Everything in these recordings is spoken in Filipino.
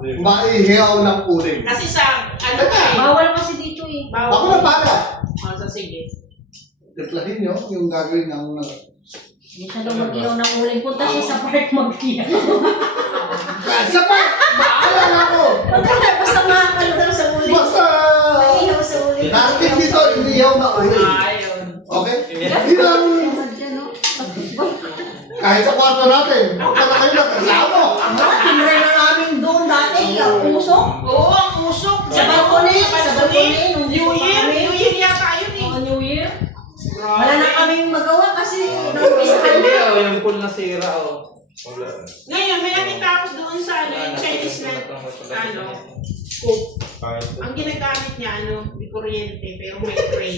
maihiyaw ng uling. Kasi sa, ano Teka. eh. Bawal kasi dito eh. Bawal. Ako na pala. So, sige. Tiplahin nyo yung gagawin ng Hindi siya daw mag-iyaw ng uling. Punta siya sa park mag-iyaw. Sa pa! Maalan ako! Basta makakalimutan sa uling. Basta! Mag-iyaw sa uling. Natin dito, iniyaw na uling. Ayun. Okay? Hindi lang kahit sa kwarto natin. Huwag na kayo nagkasama. Tinry na namin doon dati. Ang usok. Oo, ang usok. Sa balkone. Sa balkone. New Year. New Year yata yun eh. New Year. Wala na kaming magawa kasi nag-usahan na. Yung pool na sira, oh. Wala. Ngayon, may nakita ako doon sa ano, yung Chinese na scoop. Ang ginagamit niya, di kuryente, pero may tray.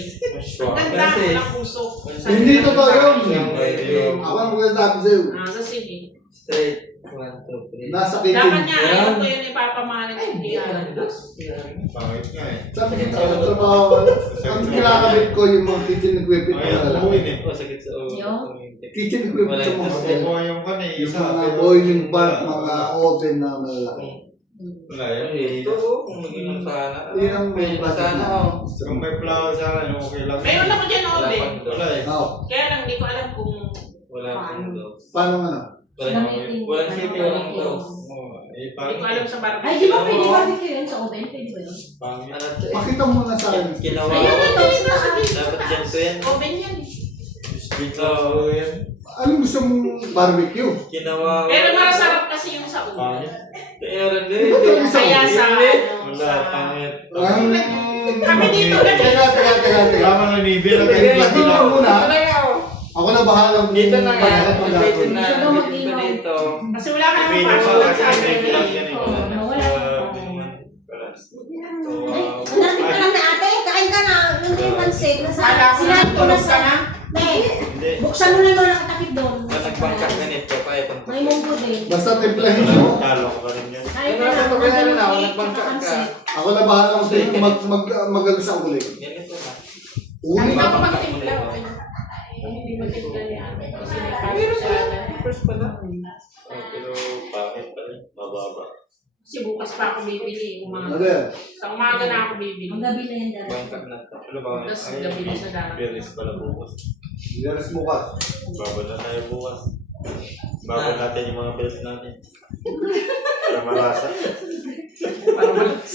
Ang ganda ko ng usok. Hindi totoo yun. Ako ang magsasabi sa'yo. So sige. Straight. 1, 2, 3. Nasa Dapat kitchen. niya, ayaw ko yun ipapamahalan ng diyan. Pangit nga eh. Sabi ko sa trabaho, ang kinakabit ko yung mga kitchen equipment ko na lang. Oh, sakit sa ulo. Kitchen equipment sa mga hotel. Yung kan eh. Yung mga boiling pan, mga oven na malalaki. Wala yun. Ito, kung mag-inom sana. Yun ang may Pwede sana, oh. Kung may flower sana, okay lang. Mayroon ako dyan, Obe. Wala eh. Oo. Kaya lang, di ko alam kung Wala akong gloves. Paano ano? Walang safety, walang gloves. di ko alam sa barbecue. Ay, di ba pwede barbecue yun sa oven? Pwede ba yun? Ano to eh? Pakita mo muna sa akin. Ginawa Ayun, ko. ito. Dapat dyan to yan. Oven yan eh. So, yan. Anong gusto mong barbecue? Ginawa ko. Pero masarap kasi yung sa ulo. Pangit. Kaya rin Kaya sa, Wala, pangit. Kami dito, Teka. Wala man ang nibir. Ito na muna. Ako na bahala kung Dito na nga. paano kung Dito gagawin. na. Siya daw mag-inom. Dito. Kasi wala ka Pili namang mo pasok kasi sa akin. lang yan eh. Oo, nawala. Ay, Natin ka lang na ate. Kain ka na. Yung yung pansit. Kala ko Sinabi ko na tulog sa... ka na. Nay, Hindi. buksan mo na doon nakatakip doon. Nagbangkak na nito. Kaya itong May munggo din. Basta timplahin mo. Talo ko pa rin yan. Kain ka Ano na. sa pagkain na ako, nagbangkak ka. Pansit. Ako na bahala kung sino mag-ano sa uling. Ganito na. Uling? Hindi ako magtimpla. Hindi magtimpla ni ate. Kasi may pasok sa akin. First pala. Pero pangit pa rin. Mababa. Kasi bukas pa ako bibili. Ano Umaga. yan? Sa umaga na ako bibili. Ang gabi na yan dahil. Bangkak na to. Ano ba? Tapos gabi na sa dami. Bilis pala bukas. Diyanas mo ka. Babal na tayo bukas. Babal natin yung mga belt natin. Para malasa. Para malas.